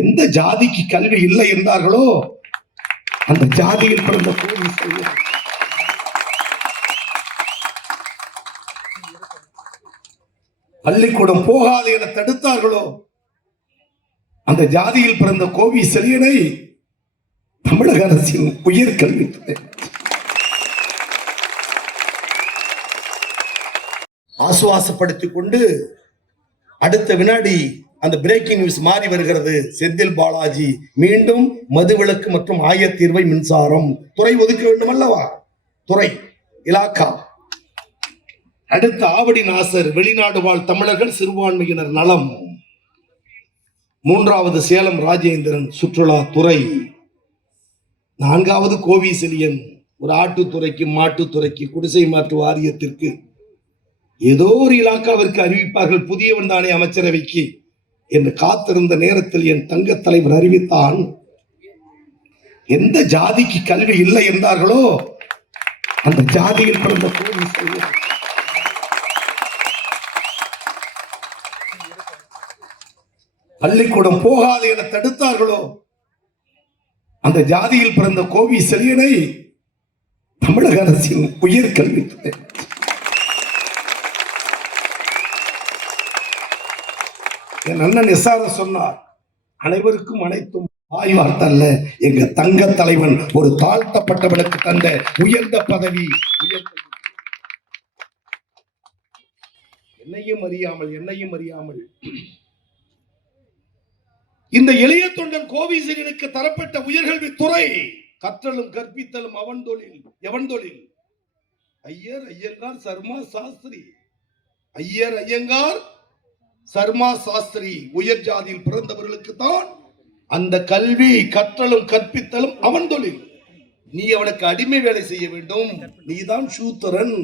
எந்த ஜாதிக்கு கல்வி இல்லை என்றார்களோ அந்த ஜாதியில் பிறந்த கோவி செல்வன். பள்ளிக்கூடம் போகாது என தடுத்தார்களோ அந்த ஜாதியில் பிறந்த கோவி செல்வனை தமிழக அரசின் உயர்கல்வித்துறை ஆசுவாசப்படுத்திக் கொண்டு அடுத்த வினாடி அந்த பிரேக்கிங் நியூஸ் மாறி வருகிறது. செந்தில் பாலாஜி மீண்டும் மதுவிலக்கு மற்றும் ஆயத்தீர்வை மின்சாரம் துறை ஒதுக்க வேண்டும் அல்லவா? துறை இலாக்கா. அடுத்த ஆவடி நாசர் வெளிநாடு வாழ் தமிழர்கள் சிறுபான்மையினர் நலம். மூன்றாவது சேலம் ராஜேந்திரன் சுற்றுலாத்துறை. நான்காவது கோவி செலியன் ஒரு ஆட்டுத்துறைக்கு மாட்டுத்துறைக்கு குடிசை மாற்று வாரியத்திற்கு ஏதோ ஒரு இலாக்காவிற்கு அறிவிப்பார்கள், புதியவன் தானே அமைச்சரவைக்கு என்று காத்திருந்த நேரத்தில் என் தங்க தலைவர் அறிவித்தான். எந்த ஜாதிக்கு கல்வி இல்லை என்றார்களோ அந்த ஜாதியில் பிறந்த கோவி செல்வன். பள்ளிக்கூடம் போகாது என தடுத்தார்களோ அந்த ஜாதியில் பிறந்த கோவி செல்வனை தமிழக அரசின் உயர்கல்வித்துறை என் அண்ணன் எஸ்ஆர்எஸ் சொன்னார், அனைவருக்கும் அனைத்தும் ஆய்வார்த்தல்ல, எங்க தங்க தலைவன் ஒரு தாழ்த்தப்பட்டவனுக்கு தந்த உயர்ந்த பதவி. என்னையும் அறியாமல் இந்த எளிய தொண்டன் கோவிசனுக்கு தரப்பட்ட உயர்கல்வி துறை கற்றலும் கற்பித்தலும் அவன் தொழில். எவன் தொழில்? ஐயர் ஐயங்கார் சர்மா சாஸ்திரி. ஐயர் ஐயங்கார் சர்மா சாஸ்திரி உயர் ஜாதியில் பிறந்தவர்களுக்கு தான் அந்த கல்வி கற்றலும் கற்பித்தலும் அவன் தொழில். நீ அவனுக்கு அடிமை வேலை செய்ய வேண்டும், நீதான் சூத்திரன்.